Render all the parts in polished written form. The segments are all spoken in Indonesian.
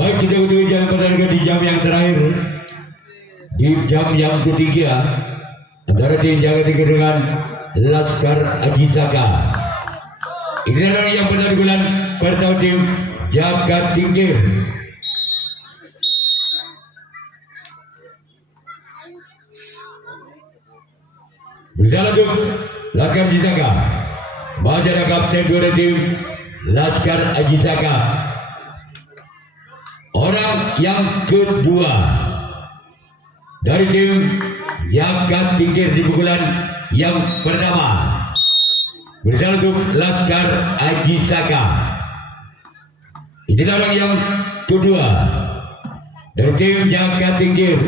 Baik, kita ikuti jalan pertandingan di jam yang terakhir. Di jam yang ketiga antara tim Jaga Tingkir dengan Laskar Aji Saka. Ini adalah yang pertandingan pertama tim Jaga Tingkir. Berjalan untuk Laskar Aji Saka. Majalah kapten dua tim Laskar Aji Saka. Orang yang kedua dari tim Jaga Tingkir di pukulan yang pertama berjalan untuk Laskar Aji Saka. Ini orang yang kedua dari tim Jaga Tingkir.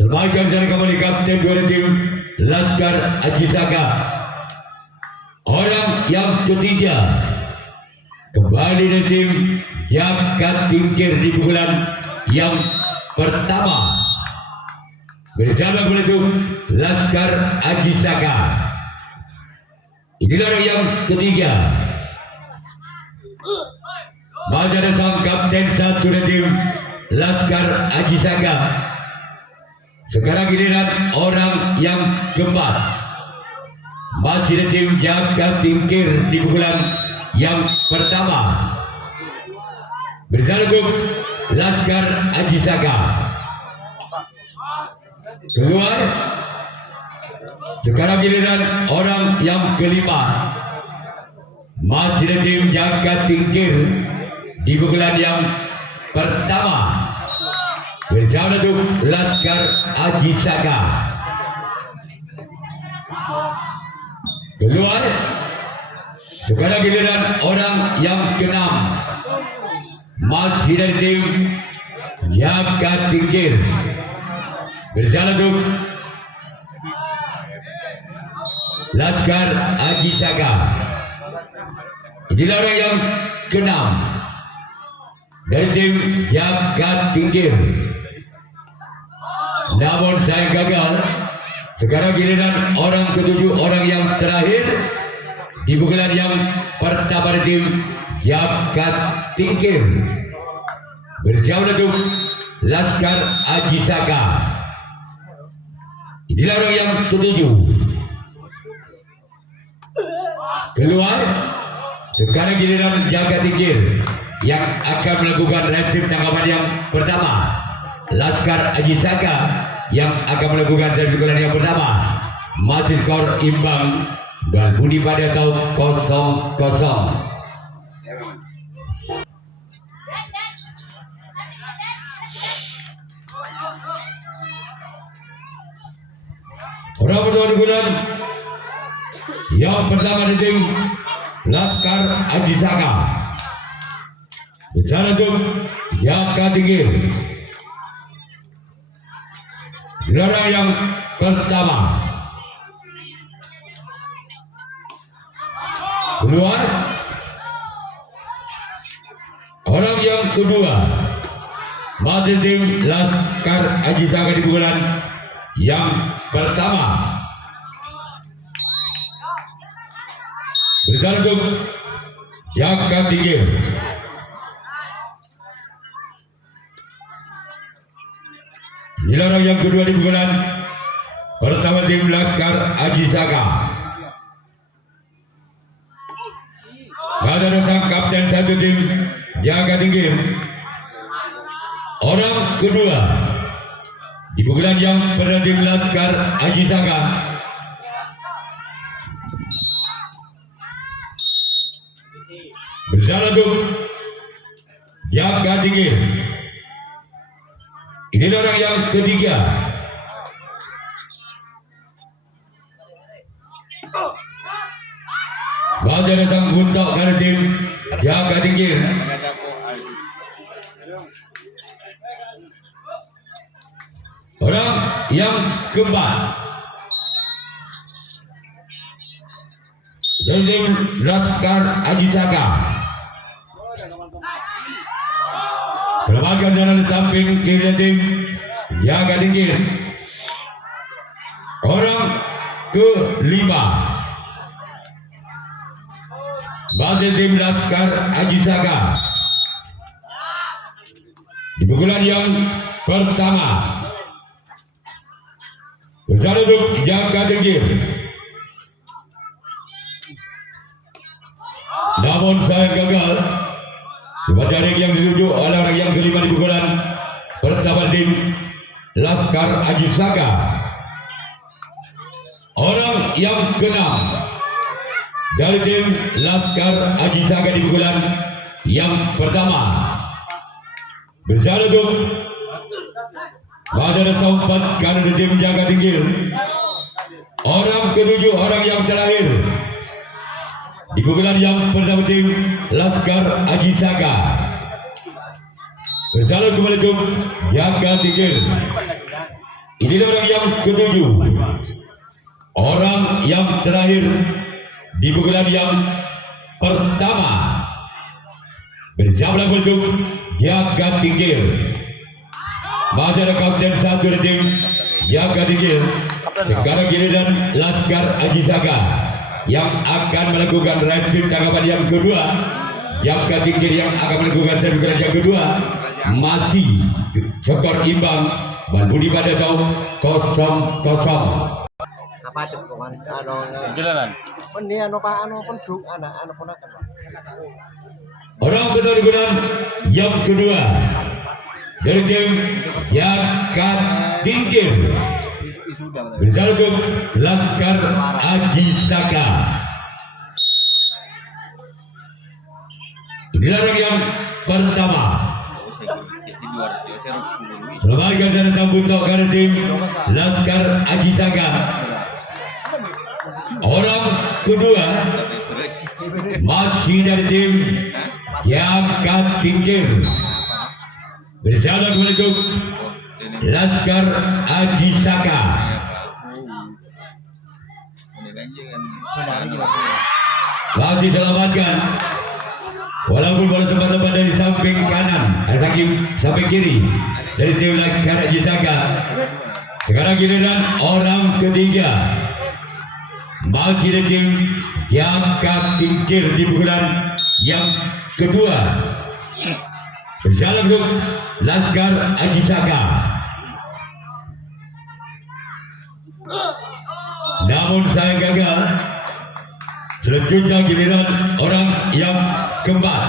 Sebagai kembali kapten dua tim Laskar Aji Saka. Orang yang ketiga kembali dari tim Jaga Tingkir di pukulan yang pertama bersama untuk Laskar Aji Saka. Inilah yang ketiga. Majalah sang kapten satu dari tim Laskar Aji Saka. Sekarang giliran orang yang keempat. Masih dari tim Jaga Tingkir di pukulan yang pertama bersama untuk Laskar Aji Saka. Keluar. Sekarang giliran orang yang kelima. Masih dari tim Jaga Tingkir di pukulan yang pertama bersama untuk Laskar Aji Saka. Keluar. Sekarang giliran orang yang keenam. Masih dari tim Jaga Tingkir bersama untuk Laskar Aji Saka. Inilah orang yang keenam dari tim Jaga Tingkir. Namun saya gagal. Sekarang giliran orang ketujuh, orang yang terakhir di pukulan yang pertama dari tim Jaga Tingkir bersama untuk Laskar Aji Saka. Inilah orang yang ketujuh. Keluar. Sekarang giliran Jaga Tingkir yang akan melakukan reaksi tanggapan yang pertama. Laskar Aji Saka yang akan melakukan pukulan yang pertama. Masih skor imbang dan budi pada kau 0-0. Orang pertama di bulan yang pertama di tim Laskar Aji Saka bersama untuk Jaga Tingkir. Orang yang pertama keluar. Orang yang kedua masih tim Laskar Aji Saka di pukulan yang pertama bersama untuk Jaga Tingkir. Inilah orang yang kedua di pukulan pertama tim Laskar Aji Saka. Ada datang kapten satu tim Jaga Tingkir. Orang kedua di pukulan yang pertama tim Laskar Aji Saka. Bersama untuk Jaga Tingkir. Ini orang yang ketiga. Baca datang untuk dari tim Jaga Tingkir. Orang yang keempat dari tim Laskar Aji Saka. Berbagai jalan samping kiri tim Jaga Tingkir. Orang kelima Masih tim Laskar Aji Saga. Di pukulan yang pertama bersama untuk jaga degil. Namun saya gagal. Cuma jaring yang dituju oleh orang yang kelima di pukulan pertama tim Laskar Aji Saga. Orang yang keenam dari tim Laskar Aji Saga di pukulan yang pertama bersama untuk pada tempat karena di tim jaga tinggi. Orang ketujuh, orang yang terakhir di pukulan yang pertama tim Laskar Aji Saga bersama kembali untuk jaga tinggi. Inilah orang yang ketujuh, orang yang terakhir di pukulan yang pertama bersama untuk jaga tinggi. Masih ada kapten satu dari tim jaga tinggi. Sekarang giliran Laskar Aji Saga yang akan melakukan reaksi tanggapan yang kedua. Jaga tinggi yang akan melakukan servis yang kedua. Masih skor imbang. Budi pada tahu 0-0. Apa itu kawan? Jalanan. Ini anu penduk anak ponakan. Orang betul di bulan yang kedua dari tim jaga tinggi bersama untuk Laskar Aji Saga. Inilah orang yang pertama. Selamatkan dan sambut dari tim Laskar Aji Saga. Orang kedua masih dari tim jaga tinggi bersama untuk Laskar Aji Saga. Masih selamatkan. Walaupun bola tempat-tempat dari samping kanan, samping kiri dari tim Laskar Aji Saga. Sekarang giliran orang ketiga masih dari tim jaga tinggi di pukulan yang kedua bersama untuk Laskar Aji Saga. Namun saya gagal. Selanjutnya giliran orang yang keempat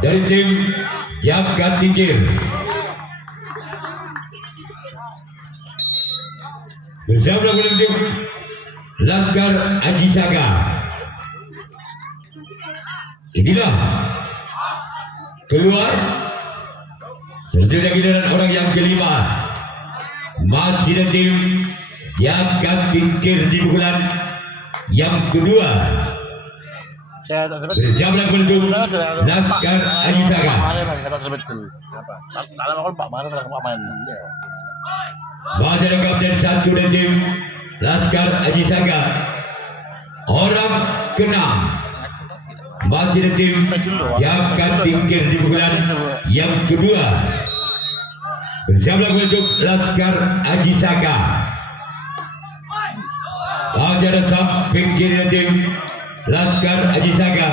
dari tim jaga tinggi bersama dengan tim Laskar Aji Saga. Inilah keluar. Selanjutnya giliran orang yang kelima masih dari tim jaga tinggi di pukulan yang kedua bersama dengan Laskar Aji Saga. Masih ada kapten satu dari tim Laskar Aji Saga. Orang keenam masih dari tim jaga tinggi di pukulan yang kedua bersama dengan Laskar Aji Saga. Masih ada samping kiri dari tim Laskar Aji Saga.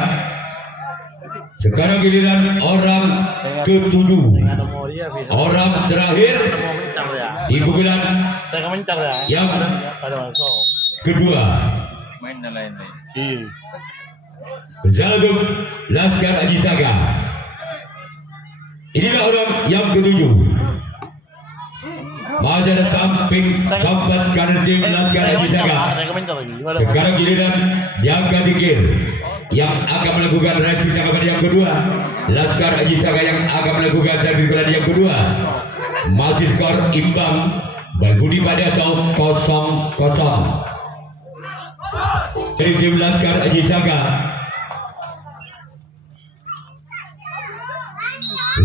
Sekarang giliran orang ketujuh, orang terakhir di pukulan yang kedua bersama dengan Laskar Aji Saga. Inilah orang yang ketujuh. Masih ada samping sambat kanan tim Laskar Aji Saga. Sekarang giliran jaga tinggi yang akan melakukan reaksi tanggapan yang kedua. Laskar Aji Saga yang akan melakukan servis yang kedua. Masih skor imbang. Budi pada atau 0-0 dari tim Laskar Aji Saga.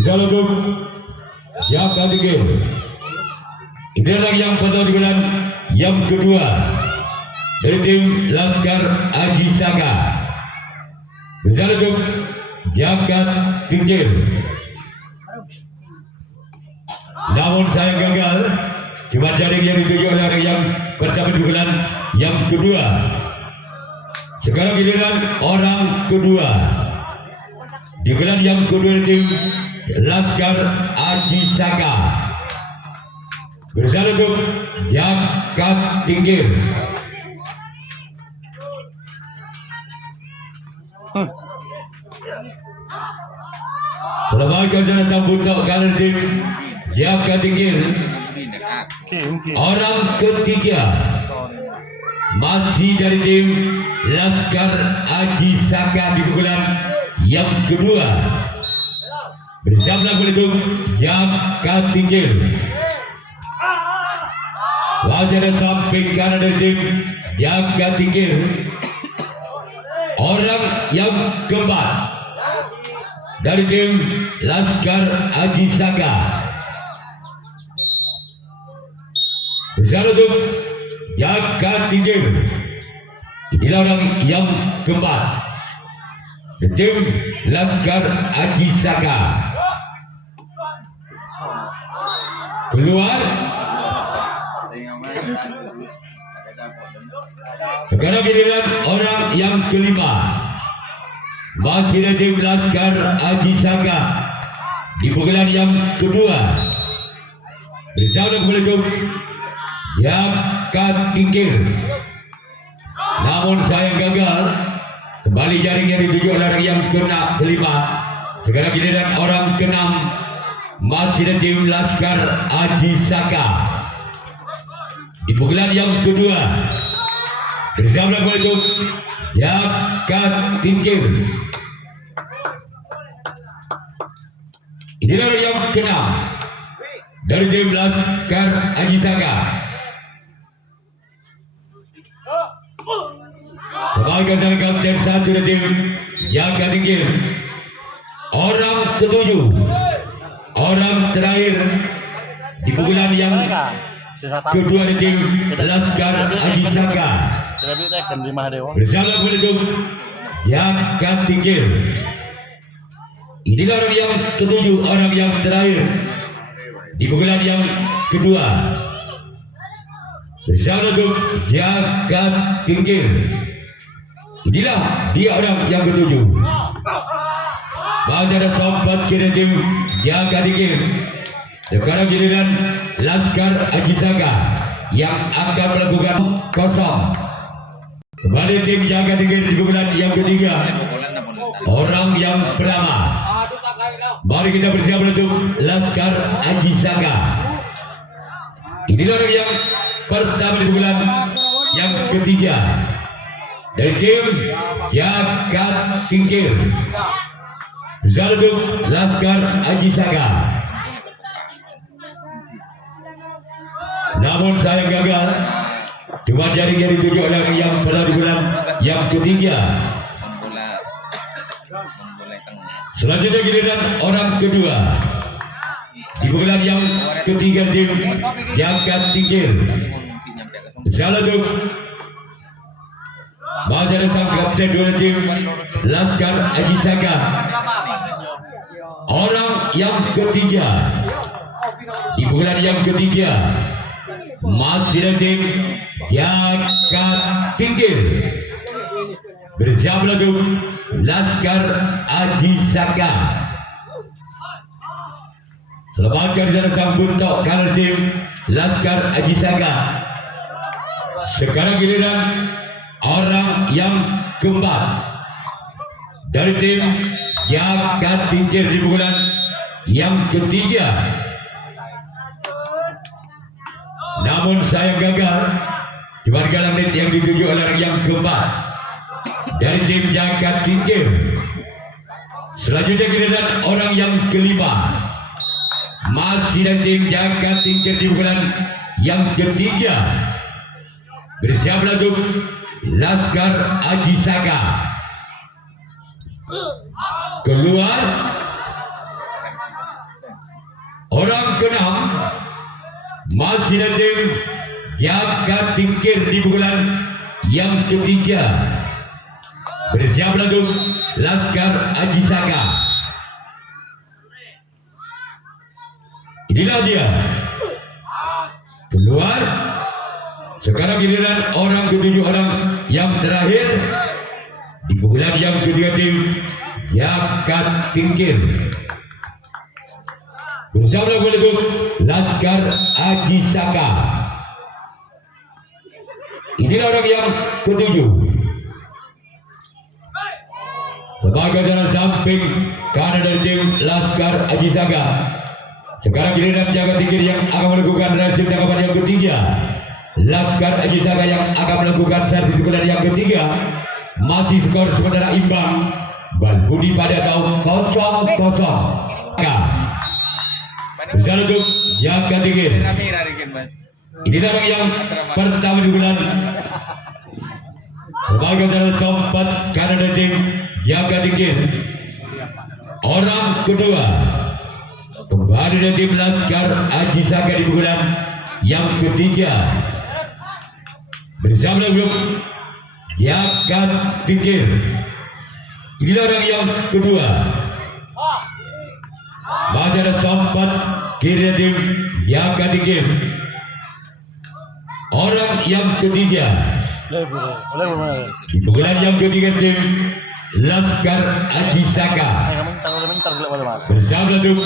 Untuk jaga tinggi. Inilah yang pada bulan yang kedua dari tim Laskar Aji Saga. Bersama untuk jaga tinggi. Namun saya gagal. Cuma jaring yang dituju oleh orang yang pertama di bulan yang kedua. Sekarang giliran orang kedua. Di gelar yang kedua tim Laskar Aji Saka. Bersama untuk Jakat Tinggir. Selamat kerja datang untuk kanan tim Jakat Tinggir. Orang ketiga masih dari tim Laskar Aji Saka di pukulan yang kedua. Bersama untuk Jakat Tinggir. Wajah sampai kanan dari tim Jakat Tinggir. Orang yang keempat dari tim Laskar Aji Saka. Bersama untuk Jakat Tinggir. Inilah orang yang keempat. Tim Laskar Aji Saka. Keluar. Sekarang giliran orang yang kelima. Masih dari tim Laskar Aji Saka di pukulan yang kedua. Bersama pelukuk Jakat Tinggir. Namun sayang gagal. Kembali jaringnya dituju oleh orang yang kelima. Sekarang giliran orang keenam. Masih dari tim Laskar Aji Saka di pukulan yang kedua. Bersama pelukuk Jakat Tinggir. Inilah yang keenam dari tim Laskar Aji Saka. Sebagai kapten satu dari tim Jakat Tinggir. Orang ketujuh, orang terakhir di pukulan yang kedua dari tim Laskar Aji Saka. Bersama pelukuk Jakat Tinggir. Inilah orang yang ketujuh, orang yang terakhir di pukulan yang kedua. Bersama pelukuk Jakat Tinggir. Inilah dia orang yang ketujuh. Baca dan sampat kira tim Jakat Tinggir. Sekarang giliran Laskar Aji Saka yang akan melakukan kosong. Kembali tim Jakat Tinggir di pukulan yang ketiga. Orang yang pertama. Mari kita bersiap untuk Laskar Aji Saka. Inilah orang yang pertama di pukulan yang ketiga. Dari tim Jakat Tinggir. Zaluk Laskar Aji Saka. Namun saya gagal. Cuma jaringnya dituju oleh yang pada di bulan yang ketiga. Selanjutnya giliran orang kedua di bulan yang ketiga tim Jakat Tinggir. Zaluk Baca sang kapten dua tim Laskar Aji Saka. Orang yang ketiga di bulan yang ketiga masih dari tim Jakat Tinggir. Bersama untuk Laskar Aji Saka. Selamatkan jalan sang buntok kanan tim Laskar Aji Saka. Sekarang giliran orang yang keempat dari tim Jakat Tinggir di pukulan yang ketiga. Namun saya gagal. Di warga menit yang dituju oleh orang yang keempat dari tim Jakat Tinggir. Selanjutnya giliran orang yang kelima masih dari tim Jakat Tinggir di pukulan yang ketiga. Bersiap untuk Laskar Aji Saka. Keluar. Orang keenam masih dari tim Jakat Tinggir di pukulan yang ketiga. Bersiap untuk Laskar Aji Saka. Inilah dia. Keluar. Sekarang giliran orang ketujuh, orang yang terakhir Di pukulan yang kedua tim Jagat Tingkir. Bersama lagu Laskar Aji Saka. Inilah orang yang ketujuh. Sebagai jalan samping kanan dari tim Laskar Aji Saka. Sekarang giliran Jagat Tingkir yang akan melakukan reaksi tangkapan yang ketiga. Laskar Aji Saka yang akan melakukan servis pukulan yang ketiga. Masih skor sementara imbang. Bal budi pada tahun 0-0. Bersama untuk Jagat Tingkir. Inilah orang yang pertama di bulan. Sebagai jalan sompat kanan dari tim Jagat Tingkir. Orang kedua kembali dari tim Laskar Aji Saka di bulan yang ketiga. Bersama grup Jagat Tingkir. Inilah orang yang kedua. Masih ada sompat kiri tim Jagat Tingkir. Orang yang ketiga. Di bulan yang ketiga tim Laskar Aji Saka. Bersama grup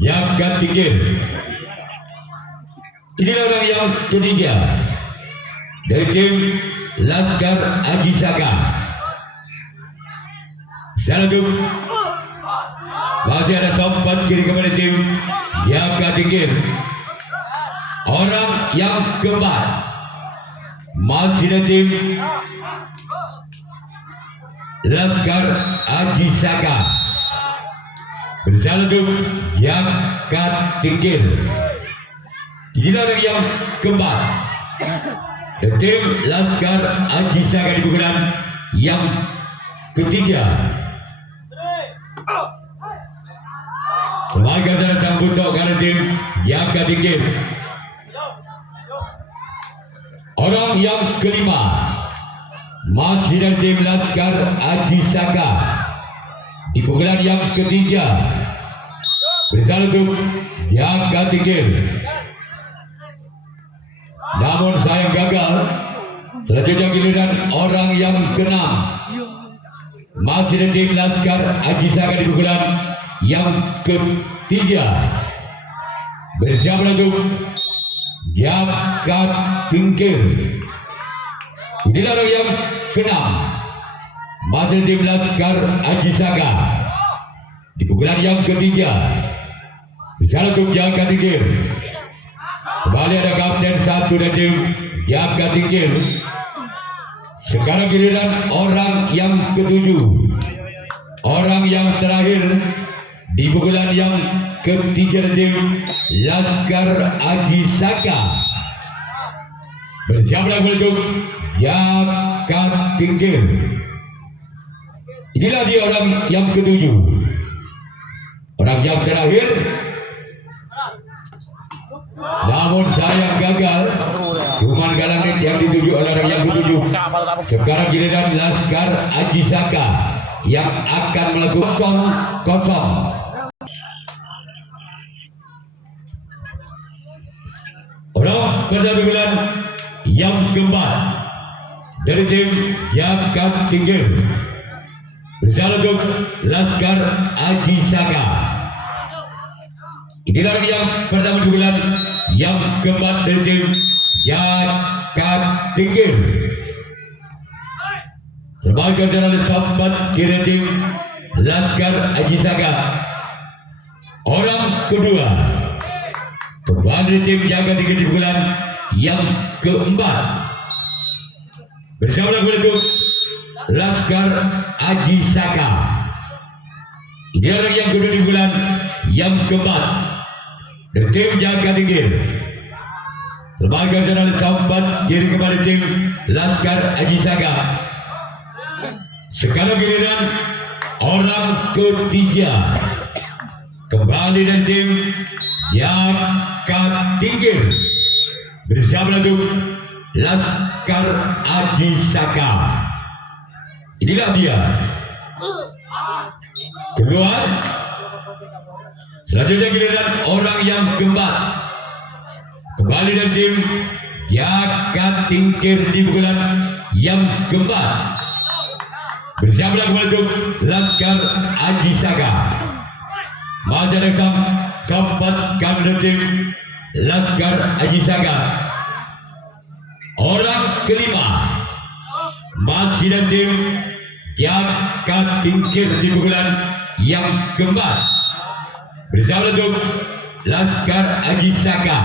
Jagat Tingkir. Inilah orang yang ketiga dari tim Laskar Aji Saka. Satu masih ada sompat kiri kepada tim Jagat Tingkir. Orang yang keempat masih ada tim Laskar Aji Saka. Bersama tim Jagat Tingkir. Inilah orang yang keempat. Tim Laskar Aji Saka di bulan yang ketiga. Sebagai jalan sambut karena tim Jagat Tingkir. Orang yang kelima masih dari tim Laskar Aji Saka di bulan yang ketiga. Bersama tim Jagat Tingkir. Namun sayang gagal. Selanjutnya giliran orang yang keenam masih dari tim Laskar Aji Saka di bulan yang ketiga. Bersama lagu Jagat Tingkir. Inilah orang yang keenam masih dari tim Laskar Aji Saka di bulan yang ketiga. Bersama lagu Jagat Tingkir. Kembali ada kapten satu dari tim Jagat Tingkir. Sekarang giliran orang yang ketujuh. Orang yang terakhir di pukulan yang ketiga tim Laskar Aji Saka. Bersama lagu Jagat Tingkir. Inilah dia orang yang ketujuh. Orang yang terakhir. Namun sayang gagal. Cuman galangan yang dituju oleh orang yang ketujuh. Sekarang giliran Laskar Aji Saka yang akan melakukan kosong. Orang pada bulan yang keempat dari tim Jagat Tingkir. Bersama grup Laskar Aji Saka. Inilah yang pertama di bulan yang keempat dari tim Jagat Tingkir. Sebagai jalan sompat kiri tim Laskar Aji Saka. Orang kedua kembali tim Jagat Tingkir di bulan yang keempat. Bersama lagu Laskar Aji Saka. Ini orang yang kedua di bulan yang keempat dari tim Jagat Tingkir. Sebagai jalan sompat kiri kepada tim Laskar Aji Saka. Sekarang giliran orang ketiga kembali dari tim Jagat Tingkir. Bersama lagu Laskar Aji Saka. Inilah dia. Keluar. Selanjutnya giliran orang yang keempat kembali dari tim Jagat Tingkir di bulan yang keempat. Bersiaplah kembali untuk Laskar Aji Saga. Masih ada keempat kami tim Laskar Aji Saga. Orang kelima masih ada tim Jaka Tingkir di pukulan yang keempat. Bersama untuk Laskar Aji Saga.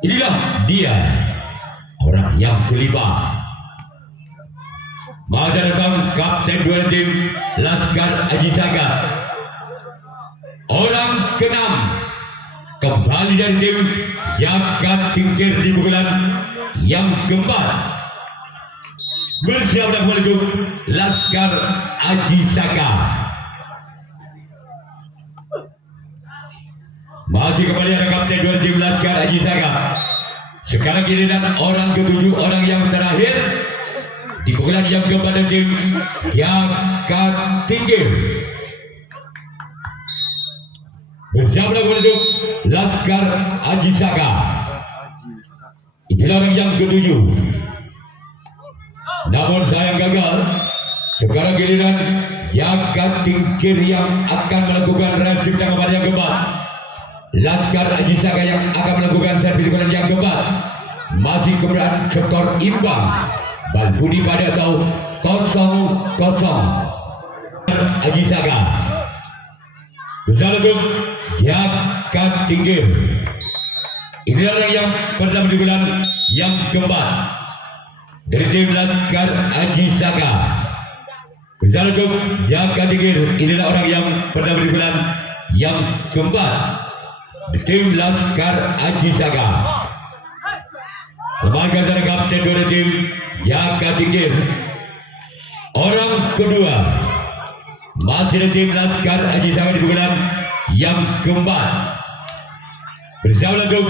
Inilah dia orang yang kelima. Masih datang kapten dua tim Laskar Aji Saga. Orang keenam kembali dari tim Jaka Tingkir di pukulan yang keempat. Bersiaplah untuk Laskar Aji Saga. Masih kembali ada kapten dua tim Laskar Aji Saga. Sekarang giliran orang ketujuh, orang yang terakhir di pukulan yang keempat tim Jaka Tingkir. Bersama untuk Laskar Aji Saga. Inilah orang yang ketujuh. Namun sayang gagal. Sekarang giliran Jaka Tingkir yang akan melakukan reaksi tanggapan yang keempat. Laskar Aji Saga yang akan melakukan servis pukulan yang keempat. Masih keberadaan skor imbang. Bal budi pada atau 0-0 Aji Saga. Bersama untuk Jaka Tingkir. Inilah orang yang pertama di bulan yang keempat dari tim Laskar Aji Saga. Bersama untuk Jaka Tingkir. Inilah orang yang pertama di bulan yang keempat di tim Laskar Aji Saga. Sebagai antara kapten dua tim Jaka Tingkir. Orang kedua masih di tim Laskar Aji Saga di pukulan yang keempat. Bersama untuk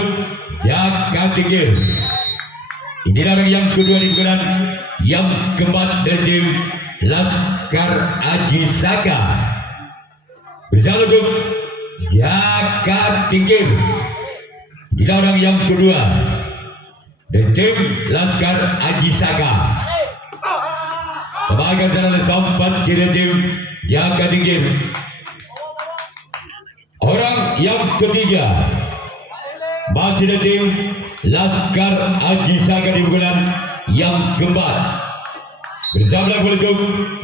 Jaka Tingkir. Inilah orang yang kedua di pukulan yang keempat dari tim Laskar Aji Saga. Bersama untuk Jaka Tingkir. Inilah orang yang kedua dari tim Laskar Aji Saga. Sebagai antara keempat kiri tim Jaka Tingkir. Orang yang ketiga masih dari tim Laskar Aji Saga di pukulan yang keempat. Bersama untuk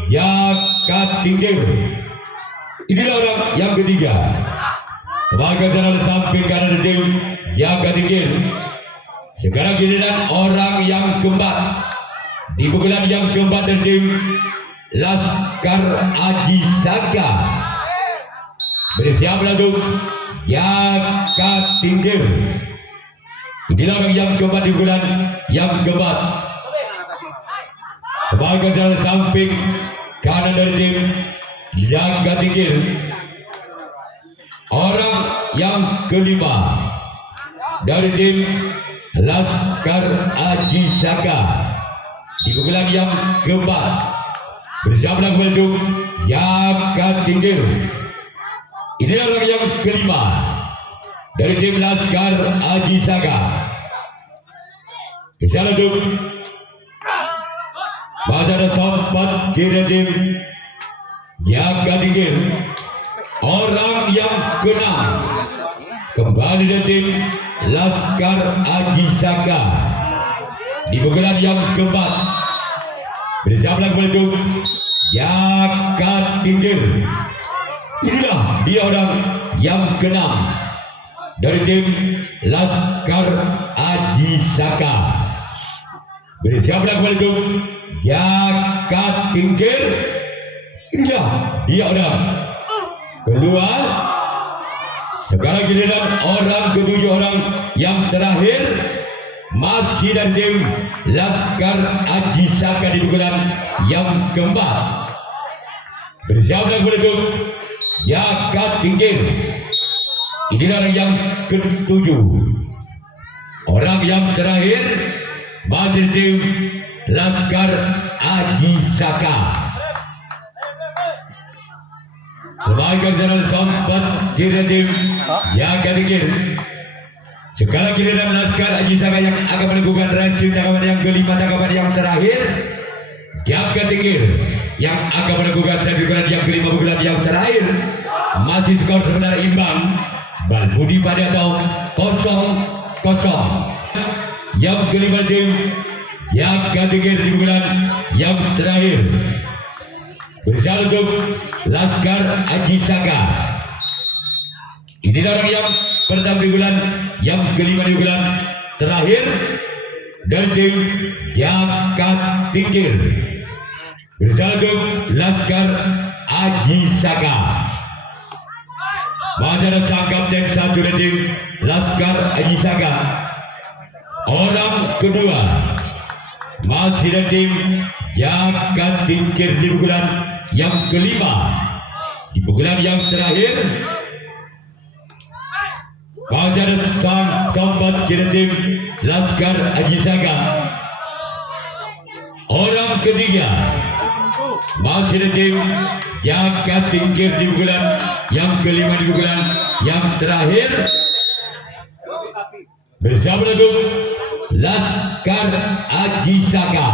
Jaka Tingkir. Inilah orang yang ketiga. Sebagai antara samping kanan tim Jaka Tingkir. Sekarang giliran orang yang keempat di pukulan yang keempat dari tim Laskar Aji Saga. Bersiaplah untuk Jaka Tingkir. Inilah orang yang keempat di pukulan yang keempat. Sebagai jalan samping kanan dari tim Jaka Tingkir. Orang yang kelima dari tim Laskar Aji Saga di pukulan yang keempat. Bersama untuk Jaka Tingkir. Inilah orang yang kelima dari tim Laskar Aji Saga. Bersama untuk pada sempat kiri tim Jaka Tingkir. Orang yang keenam kembali dari tim Laskar Aji Saga di pukulan yang keempat. Bersama untuk Jaka Tingkir. Inilah dia orang yang keenam dari tim Laskar Aji Saga. Bersama untuk Jaka Tingkir. Inilah dia orang keluar. Sekarang giliran orang ketujuh, orang yang terakhir masih dari tim Laskar Aji Saga di pukulan yang keempat. Bersama untuk Jaka Tingkir. Inilah orang yang ketujuh, orang yang terakhir masih tim Laskar Aji Saga. Sebagai jalan sempat kiri tim Jaka Tingkir. Sekarang giliran Laskar Aji Saga yang akan melakukan reaksi tanggapan yang kelima, tanggapan yang terakhir Jaga Tingkir yang akan melakukan satu bulan yang kelima bulan yang terakhir. Masih skor sebenarnya imbang. Balbudi Padiatau 0-0. Yang kelima tim Jaga Tingkir di bulan yang terakhir. Bersama untuk Laskar Aji Saka. Inilah orang yang pertama di bulan yang kelima di bulan terakhir. Dan tim Jaga Tingkir bersama untuk Laskar Aji Saka. Pada sang kapten satu dan tim Laskar Aji Saka. Orang kedua masih dan tim Jaga Tingkir di bulan yang kelima. Di bulan yang terakhir pada sang keempat tim Laskar Aji Saka. Orang ketiga masih ada tim Jaga Tingkir di bulan yang kelima di bulan yang terakhir bersama dengan Laskar Aji Saka.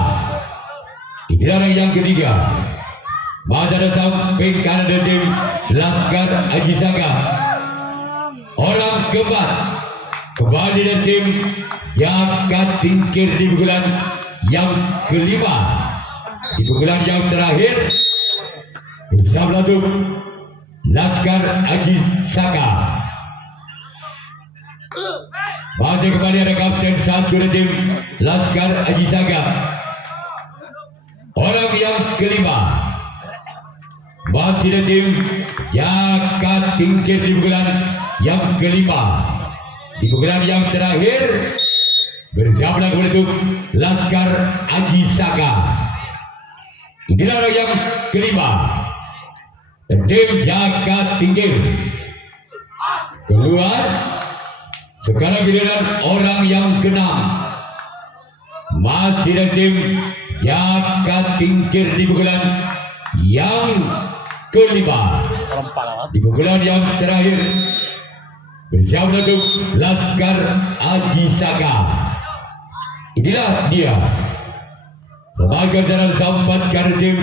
Ini orang yang ketiga masih ada samping kanan dari tim Laskar Aji Saka. Orang keempat kembali dari tim Jaga Tingkir di bulan yang kelima. Di bulan yang terakhir bersama dengan Laskar Aji Saka. Masih kembali ada kapten satu dari tim Laskar Aji Saka. Orang yang kelima masih dari tim Jaga Tingkir di bulan yang kelima. Di bulan yang terakhir bersama dengan itu Laskar Aji Saka. Inilah orang yang kelima. Dan tim Jaga Tingkir keluar. Sekarang giliran orang yang keenam. Masih ada tim Jaga Tingkir di bulan yang kelima. Di bulan yang terakhir bersama dengan Laskar Aji Saka. Inilah dia sebagai jalan sambat dari tim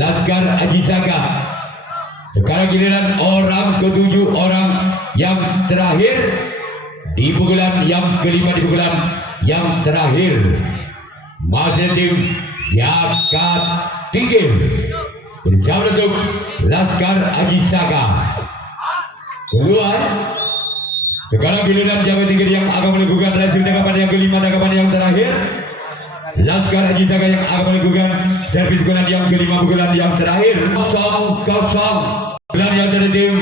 Laskar Aji Saka. Sekarang giliran orang ketujuh, orang yang terakhir di bulan yang kelima, di bulan yang terakhir masih tim Jaga Tingkir bersama dengan Laskar Aji Saka. Keluar. Sekarang giliran Jaga Tingkir yang akan melakukan hasil tangkapan yang kelima, tangkapan yang terakhir. Laskar Aji Saka yang akan melakukan servis bulan yang kelima, bulan yang terakhir. 0-0. Bulan yang terakhir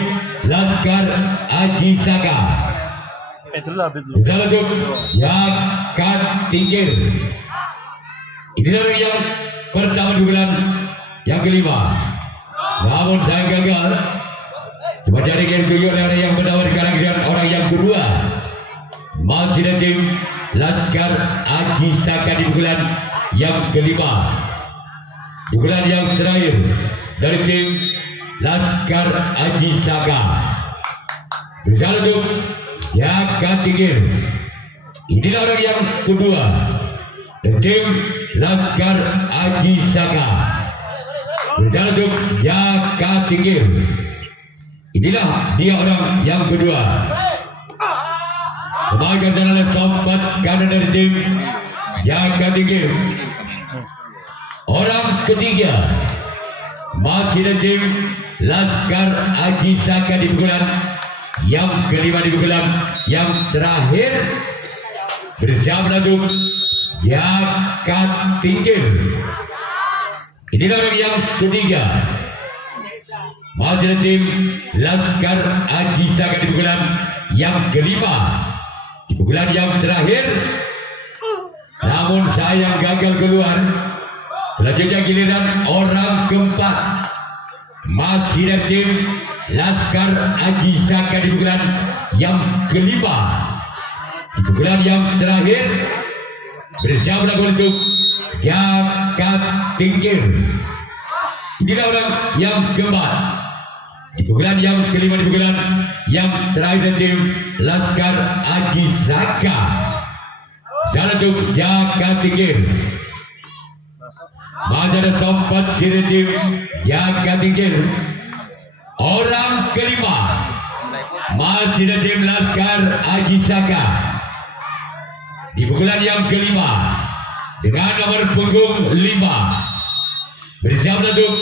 Laskar Aji Saka. Bersama dengan Jaga Tingkir. Inilah yang pertama di bulan yang kelima. Namun saya gagal. Cuma jadi yang tujuh oleh orang yang berdawat sekarang dengan orang yang kedua. Masih ada tim Laskar Aji Saka di bulan yang kelima. Di bulan yang terakhir dari tim Laskar Aji Saka. Bersama dengan Jaga Tingkir. Inilah orang yang kedua. Dan tim Laskar Aji Saka. Bersama dengan Jaga Tingkir. Inilah dia orang yang kedua. Sebagai jalan sambat kanan dari tim Jaga Tingkir. Orang ketiga masih dari tim Laskar Aji Saka di bulan yang kelima, di bulan yang terakhir bersama dengan Jaga Tingkir. Inilah orang yang ketiga. Masih tim Laskar Aji Saka di bulan yang kelima, di bulan yang terakhir. Namun sayang gagal keluar. Selanjutnya giliran orang keempat. Masih dari tim Laskar Aji Saka di bulan yang kelima, di bulan yang terakhir bersama dengan untuk Jaga Tingkir. Inilah orang yang keempat. Di bulan yang kelima, di bulan yang terakhir tim Laskar Aji Saka. Jalan untuk Jaga Tingkir. Masih ada sempat kiri tim jaga tinggi. Orang kelima masih ada tim Laskar Haji Saka. Di pukulan yang kelima dengan nomor punggung 5 bersiap untuk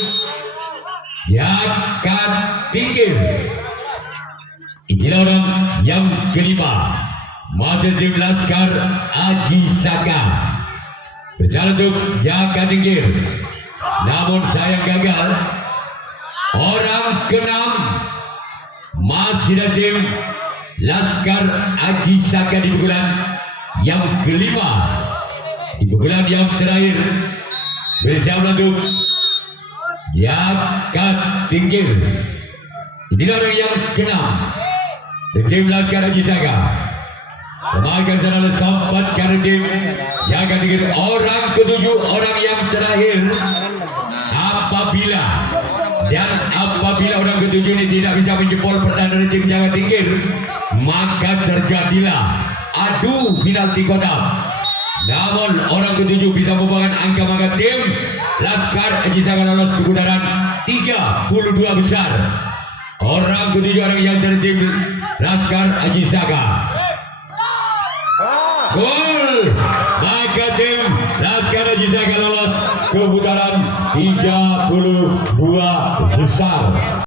jaga tinggi. Inilah orang yang kelima masih tim Laskar Haji Saka berjalan untuk jaga tinggi, namun sayang gagal. Orang keenam masih ada tim Laskar Haji Saka di pukulan yang kelima. Di pukulan yang terakhir bersiap untuk jaga tinggi. Inilah orang yang keenam tim Laskar Haji Saka. Memakai serangan sempat karena tim jaga tinggi. Orang ketujuh, orang yang terakhir, apabila orang ketujuh ini tidak bisa menjempol pertahanan tim jaga tinggi, maka terjadilah adu penalti kotak. Namun orang ketujuh bisa membawakan angka, maka tim Laskar Haji Saka lolos ke putaran 32 besar. Orang ketujuh, orang yang dari tim Laskar Haji Saka. Gol, maka tim Laskar Haji Saka lolos ke putaran 32 besar.